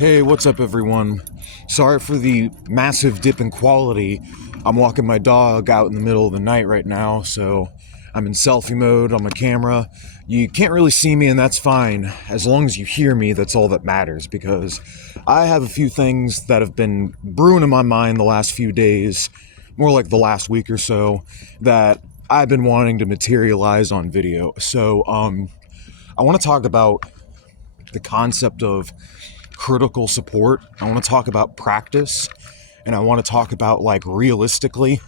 Hey, what's up everyone? Sorry for the massive dip in quality. I'm walking my dog out in the middle of the night right now, so I'm in selfie mode on my camera. You can't really see me and that's fine. As long as you hear me, that's all that matters, because I have a few things that have been brewing in my mind the last few days, more like the last week or so, that I've been wanting to materialize on video. So, I want to talk about the concept of critical support. I want to talk about practice, and I want to talk about, like, realistically,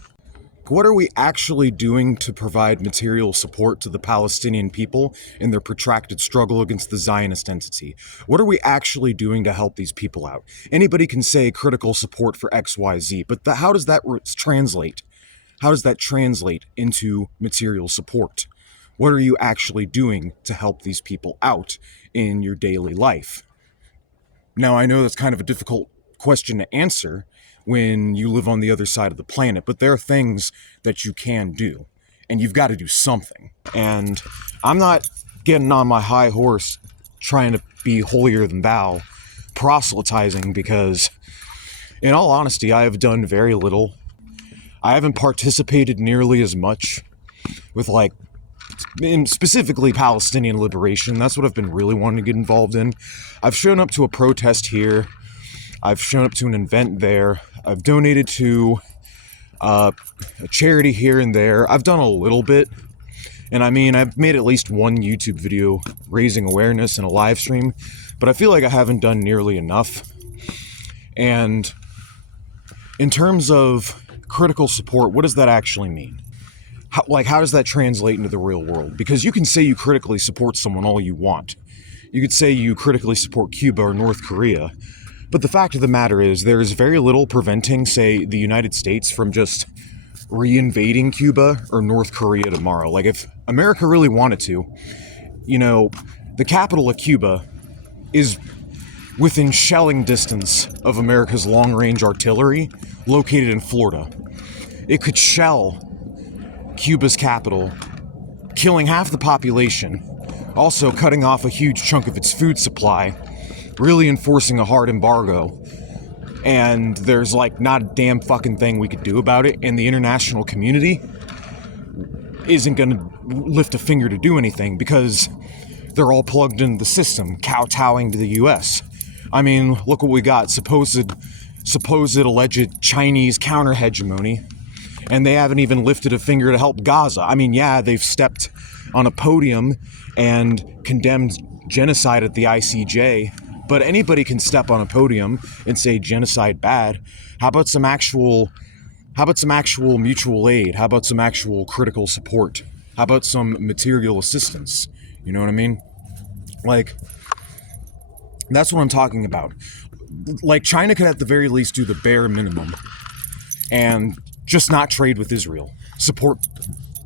what are we actually doing to provide material support to the Palestinian people in their protracted struggle against the Zionist entity? What are we actually doing to help these people out? Anybody can say critical support for XYZ, but how does that translate? How does that translate into material support? What are you actually doing to help these people out in your daily life? Now, I know that's kind of a difficult question to answer when you live on the other side of the planet, but there are things that you can do, and you've got to do something. And I'm not getting on my high horse trying to be holier than thou, proselytizing, because in all honesty, I have done very little. I haven't participated nearly as much with, like, specifically Palestinian liberation. That's what I've been really wanting to get involved in. I've shown up to a protest here. I've shown up to an event there. I've donated to a charity here and there. I've done a little bit. And I mean, I've made at least one YouTube video raising awareness and a live stream, but I feel like I haven't done nearly enough. And in terms of critical support, what does that actually mean? How does that translate into the real world? Because you can say you critically support someone all you want. You could say you critically support Cuba or North Korea, but the fact of the matter is there is very little preventing, say, the United States from just reinvading Cuba or North Korea tomorrow. Like, if America really wanted to, you know, the capital of Cuba is within shelling distance of America's long-range artillery located in Florida. It could shell Cuba's capital, killing half the population, also cutting off a huge chunk of its food supply, really enforcing a hard embargo, and there's, like, not a damn fucking thing we could do about it, and the international community isn't gonna lift a finger to do anything because they're all plugged into the system, kowtowing to the US. I mean, look what we got, supposed alleged Chinese counter-hegemony, and they haven't even lifted a finger to help Gaza. I mean, yeah, they've stepped on a podium and condemned genocide at the ICJ, but anybody can step on a podium and say genocide bad. How about some actual mutual aid? How about some actual critical support? How about some material assistance? You know what I mean? Like, that's what I'm talking about. Like, China could at the very least do the bare minimum and just not trade with Israel. Support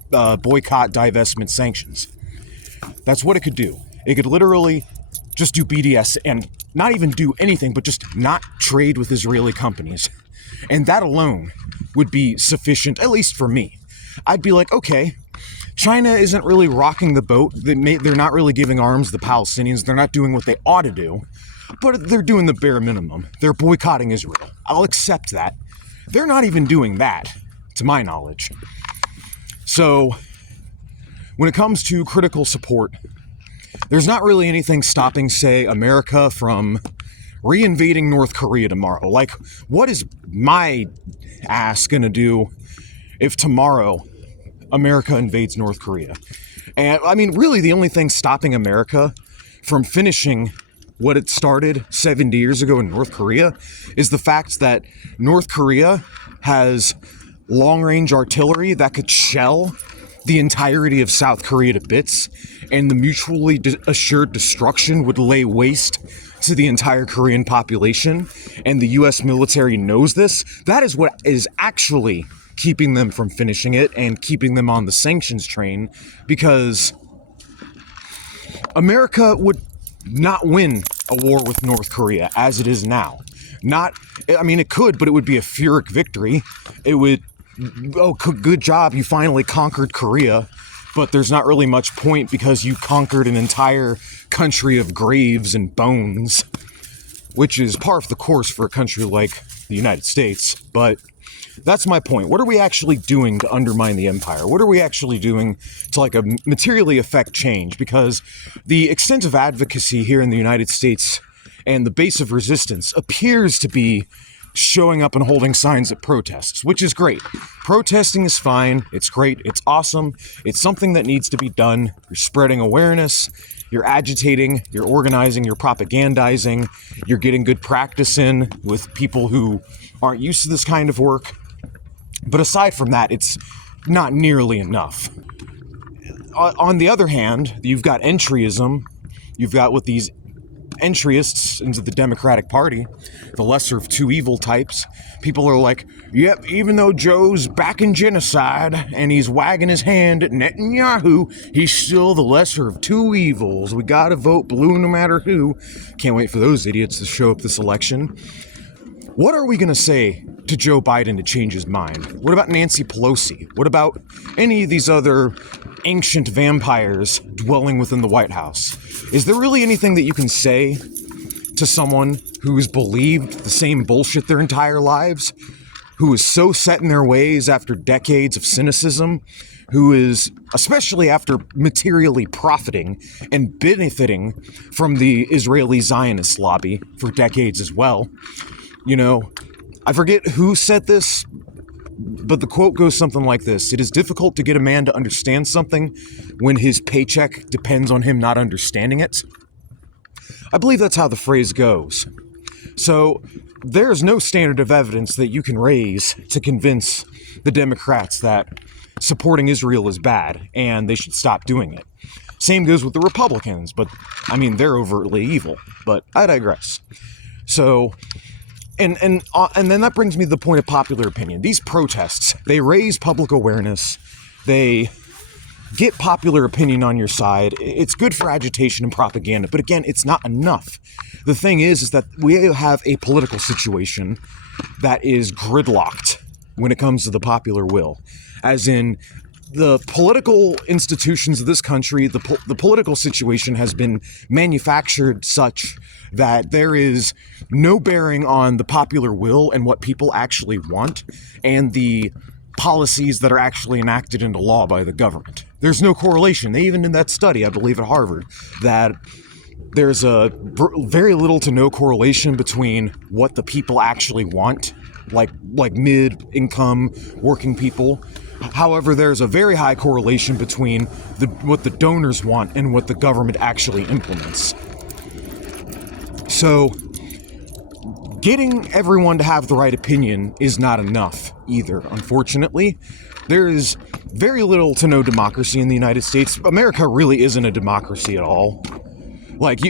boycott, divestment, sanctions. That's what it could do. It could literally just do BDS and not even do anything, but just not trade with Israeli companies. And that alone would be sufficient, at least for me. I'd be like, okay, China isn't really rocking the boat. They're not really giving arms to the Palestinians. They're not doing what they ought to do, but they're doing the bare minimum. They're boycotting Israel. I'll accept that. They're not even doing that, to my knowledge. So, when it comes to critical support, there's not really anything stopping, say, America from reinvading North Korea tomorrow. Like, what is my ass gonna do if tomorrow America invades North Korea? And, I mean, really the only thing stopping America from finishing what it started 70 years ago in North Korea is the fact that North Korea has long-range artillery that could shell the entirety of South Korea to bits, and the mutually assured destruction would lay waste to the entire Korean population, and the US military knows this. That is what is actually keeping them from finishing it and keeping them on the sanctions train, because America would not win a war with North Korea as it is now. It could, but it would be a Pyrrhic victory. It would, good job, you finally conquered Korea, but there's not really much point because you conquered an entire country of graves and bones. which is par for the course for a country like the United States. But that's my point. What are we actually doing to undermine the empire? What are we actually doing to materially affect change? Because the extent of advocacy here in the United States and the base of resistance appears to be showing up and holding signs at protests, which is great. Protesting is fine. It's great. It's awesome. It's something that needs to be done. You're spreading awareness. You're agitating. You're organizing. You're propagandizing. You're getting good practice in with people who aren't used to this kind of work. But aside from that, it's not nearly enough. On the other hand, you've got entryism. You've got with these entryists into the Democratic Party, the lesser of two evil types. People are like, yep, even though Joe's backing genocide and he's wagging his hand at Netanyahu, he's still the lesser of two evils. We gotta vote blue no matter who. Can't wait for those idiots to show up this election. What are we gonna say to Joe Biden to change his mind? What about Nancy Pelosi? What about any of these other ancient vampires dwelling within the White House? Is there really anything that you can say to someone who's believed the same bullshit their entire lives, who is so set in their ways after decades of cynicism, who is, especially after materially profiting and benefiting from the Israeli Zionist lobby for decades as well? You know, I forget who said this, but the quote goes something like this: "It is difficult to get a man to understand something when his paycheck depends on him not understanding it." I believe that's how the phrase goes. So there's no standard of evidence that you can raise to convince the Democrats that supporting Israel is bad and they should stop doing it. Same goes with the Republicans, but I mean, they're overtly evil, but I digress. So And then that brings me to the point of popular opinion. These protests, they raise public awareness. They get popular opinion on your side. It's good for agitation and propaganda. But again, it's not enough. The thing is that we have a political situation that is gridlocked when it comes to the popular will. As in, the political institutions of this country, the political situation has been manufactured such that there is no bearing on the popular will and what people actually want and the policies that are actually enacted into law by the government. There's no correlation. They even in that study, I believe at Harvard, that there's a very little to no correlation between what the people actually want, like mid-income working people. However, there's a very high correlation between what the donors want and what the government actually implements. So, getting everyone to have the right opinion is not enough either, unfortunately. There is very little to no democracy in the United States. America really isn't a democracy at all. Look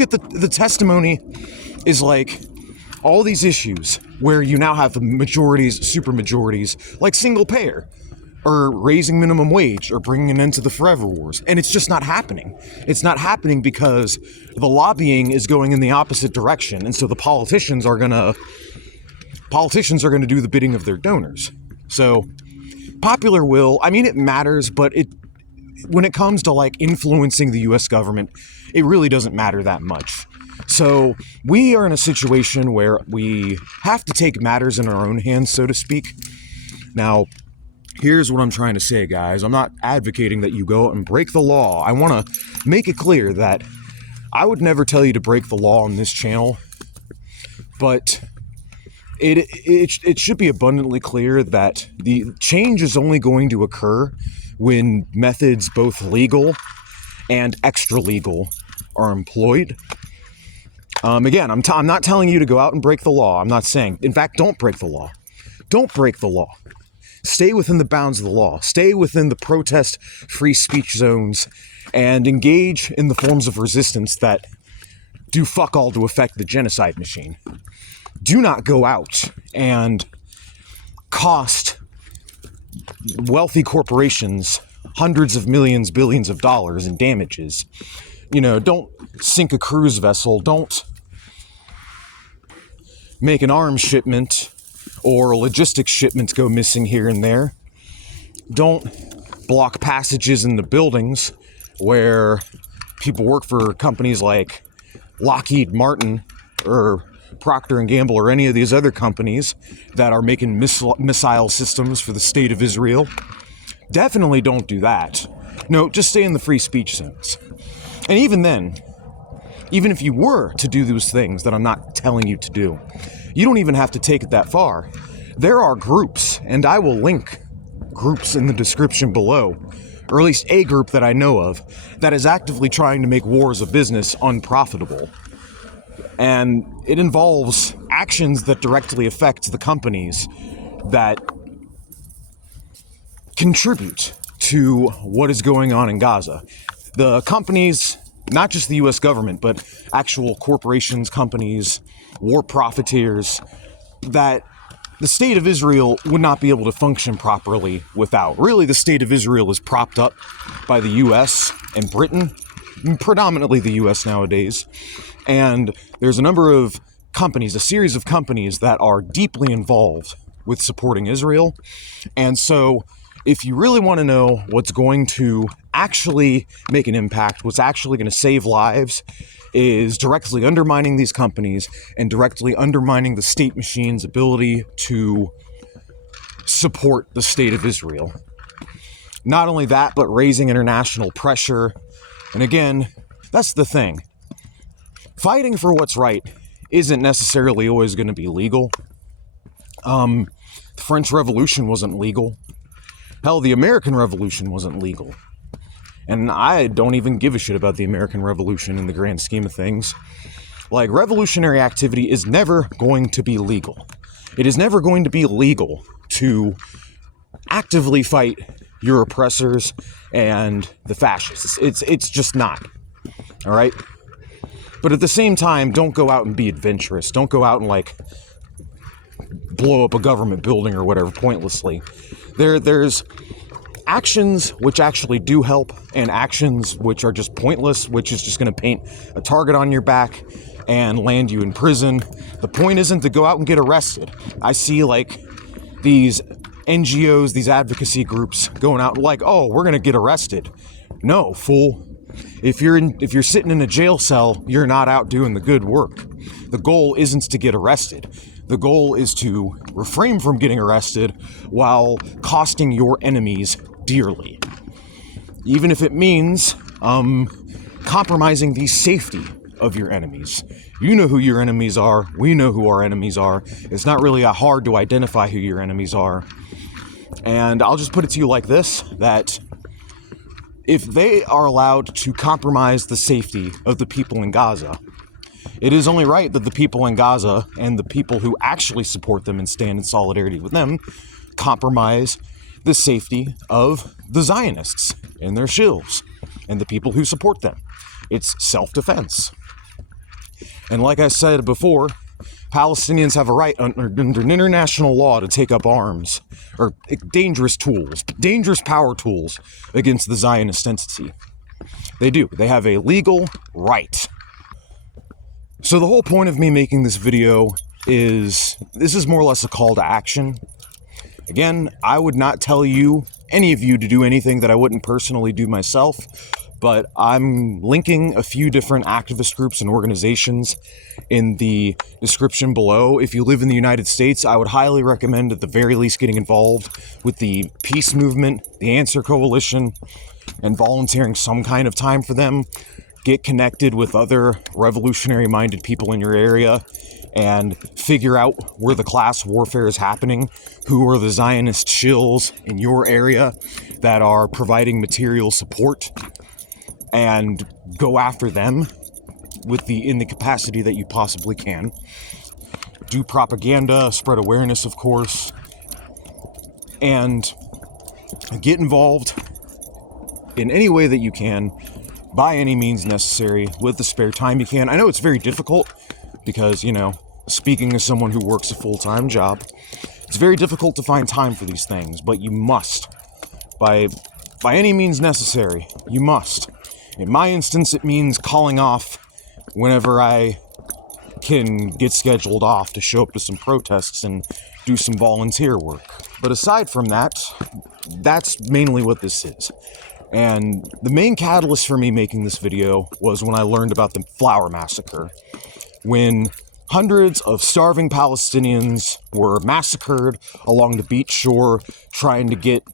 at the testimony is like all these issues where you now have the majorities, supermajorities, like single payer, or raising minimum wage, or bringing an end to the forever wars. And it's just not happening. It's not happening because the lobbying is going in the opposite direction. And so the politicians are gonna do the bidding of their donors. So popular will, I mean, it matters, but when it comes to like influencing the US government, it really doesn't matter that much. So we are in a situation where we have to take matters in our own hands, so to speak. Now, here's what I'm trying to say, guys. I'm not advocating that you go out and break the law. I want to make it clear that I would never tell you to break the law on this channel, but it should be abundantly clear that the change is only going to occur when methods both legal and extra-legal are employed. Again, I'm not telling you to go out and break the law. I'm not saying. In fact, don't break the law. Don't break the law. Stay within the bounds of the law. Stay within the protest free speech zones and engage in the forms of resistance that do fuck all to affect the genocide machine. Do not go out and cost wealthy corporations hundreds of millions, billions of dollars in damages. You know, don't sink a cruise vessel. Don't make an arms shipment or a logistics shipment go missing here and there. Don't block passages in the buildings where people work for companies like Lockheed Martin or Procter & Gamble or any of these other companies that are making missile systems for the state of Israel. Definitely don't do that. No, just stay in the free speech zones. And even then, even if you were to do those things that I'm not telling you to do, you don't even have to take it that far. There are groups, and I will link groups in the description below, or at least a group that I know of, that is actively trying to make wars a business unprofitable. And it involves actions that directly affect the companies that contribute to what is going on in Gaza. The companies, not just the US government, but actual corporations, companies, war profiteers, that the state of Israel would not be able to function properly without. Really, the state of Israel is propped up by the US and Britain, predominantly the US nowadays. And there's a number of companies, a series of companies that are deeply involved with supporting Israel. And so if you really want to know what's going to actually make an impact, what's actually going to save lives, is directly undermining these companies and directly undermining the state machine's ability to support the state of Israel. Not only that, but raising international pressure. And again, that's the thing. Fighting for what's right isn't necessarily always going to be legal. The French Revolution wasn't legal. Hell, the American Revolution wasn't legal. And I don't even give a shit about the American Revolution in the grand scheme of things. Like, revolutionary activity is never going to be legal. It is never going to be legal to actively fight your oppressors and the fascists. It's just not. All right? But at the same time, don't go out and be adventurous. Don't go out and, like, blow up a government building or whatever pointlessly. There's actions which actually do help, and actions which are just pointless, which is just going to paint a target on your back and land you in prison. The point isn't to go out and get arrested. I see, like, these NGOs, these advocacy groups going out like, oh, we're going to get arrested. No, fool. If you're sitting in a jail cell, you're not out doing the good work. The goal isn't to get arrested. The goal is to refrain from getting arrested while costing your enemies dearly. Even if it means compromising the safety of your enemies. You know who your enemies are. We know who our enemies are. It's not really hard to identify who your enemies are. And I'll just put it to you like this, that if they are allowed to compromise the safety of the people in Gaza, it is only right that the people in Gaza and the people who actually support them and stand in solidarity with them compromise the safety of the Zionists and their shills and the people who support them. It's self-defense. And like I said before, Palestinians have a right under international law to take up arms, or dangerous tools, dangerous power tools against the Zionist entity. They do. They have a legal right. So the whole point of me making this video is, this is more or less a call to action. Again, I would not tell you, any of you, to do anything that I wouldn't personally do myself, but I'm linking a few different activist groups and organizations in the description below. If you live in the United States, I would highly recommend at the very least getting involved with the peace movement, the Answer Coalition, and volunteering some kind of time for them. Get connected with other revolutionary-minded people in your area and figure out where the class warfare is happening, who are the Zionist shills in your area that are providing material support, and go after them in the capacity that you possibly can. Do propaganda, spread awareness, of course, and get involved in any way that you can, by any means necessary, with the spare time you can. I know it's very difficult because, you know, speaking as someone who works a full-time job, it's very difficult to find time for these things, but you must. By any means necessary, you must. In my instance, it means calling off whenever I can get scheduled off to show up to some protests and do some volunteer work. But aside from that, that's mainly what this is. And the main catalyst for me making this video was when I learned about the Flower Massacre. When Hundreds of starving Palestinians were massacred along the beach shore trying to get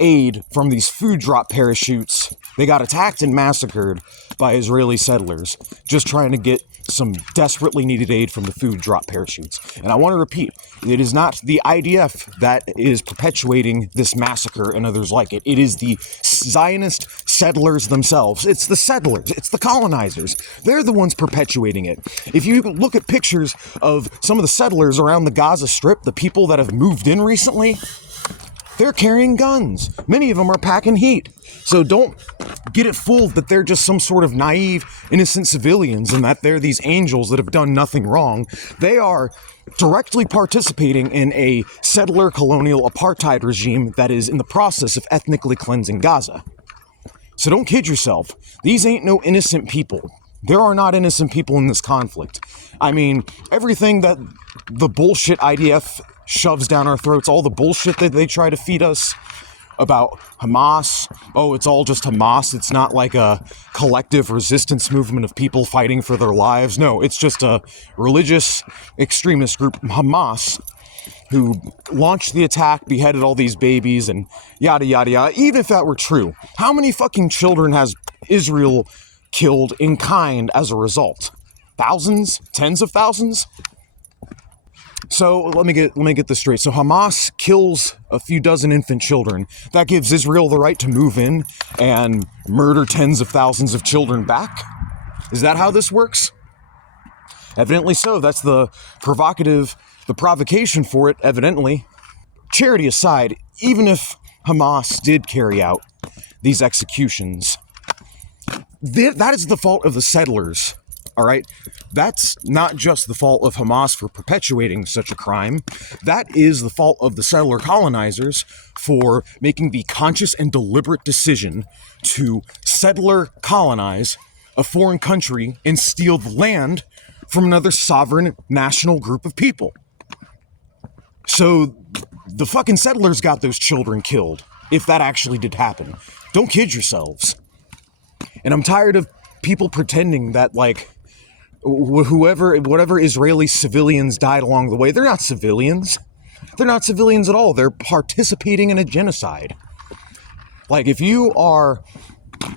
aid from these food drop parachutes. They got attacked and massacred by Israeli settlers just trying to get some desperately needed aid from the food drop parachutes. And I want to repeat, it is not the IDF that is perpetuating this massacre and others like it. It is the Zionist settlers themselves. It's the settlers. It's the colonizers. They're the ones perpetuating it. If you look at pictures of some of the settlers around the Gaza Strip, the people that have moved in recently, they're carrying guns. Many of them are packing heat. So don't get it fooled that they're just some sort of naive, innocent civilians and that they're these angels that have done nothing wrong. They are directly participating in a settler colonial apartheid regime that is in the process of ethnically cleansing Gaza. So don't kid yourself. These ain't no innocent people. There are not innocent people in this conflict. I mean, everything that the bullshit IDF shoves down our throats, all the bullshit that they try to feed us about Hamas. Oh, it's all just Hamas. It's not like a collective resistance movement of people fighting for their lives. No, it's just a religious extremist group, Hamas, who launched the attack, beheaded all these babies, and yada, yada, yada. Even if that were true, how many fucking children has Israel killed in kind as a result? Thousands? Tens of thousands? So let me get this straight. So Hamas kills a few dozen infant children. That gives Israel the right to move in and murder tens of thousands of children back? Is that how this works? Evidently so. That's the provocation for it, evidently. Charity aside, even if Hamas did carry out these executions, that is the fault of the settlers. All right, that's not just the fault of Hamas for perpetuating such a crime. That is the fault of the settler colonizers for making the conscious and deliberate decision to settler colonize a foreign country and steal the land from another sovereign national group of people. So the fucking settlers got those children killed, if that actually did happen. Don't kid yourselves. And I'm tired of people pretending that, like, whatever Israeli civilians died along the way, they're not civilians. They're not civilians at all. They're participating in a genocide. Like, if you are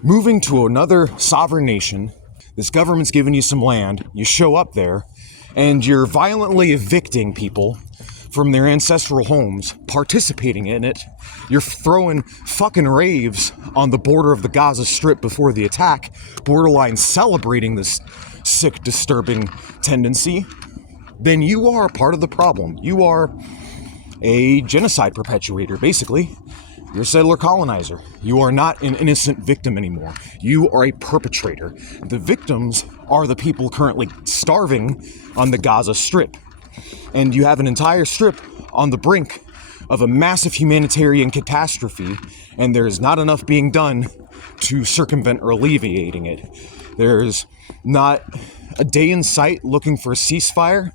moving to another sovereign nation, this government's giving you some land, you show up there, and you're violently evicting people from their ancestral homes, participating in it. You're throwing fucking raves on the border of the Gaza Strip before the attack, borderline celebrating this sick, disturbing tendency. Then you are part of the problem. You are a genocide perpetuator, basically. You're a settler colonizer. You are not an innocent victim anymore. You are a perpetrator. The victims are the people currently starving on the Gaza Strip. And you have an entire strip on the brink of a massive humanitarian catastrophe, and there's not enough being done to circumvent or alleviating it. There's not a day in sight looking for a ceasefire.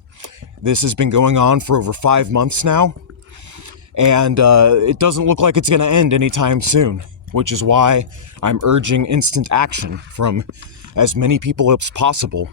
This has been going on for over 5 months now, and it doesn't look like it's going to end anytime soon, which is why I'm urging instant action from as many people as possible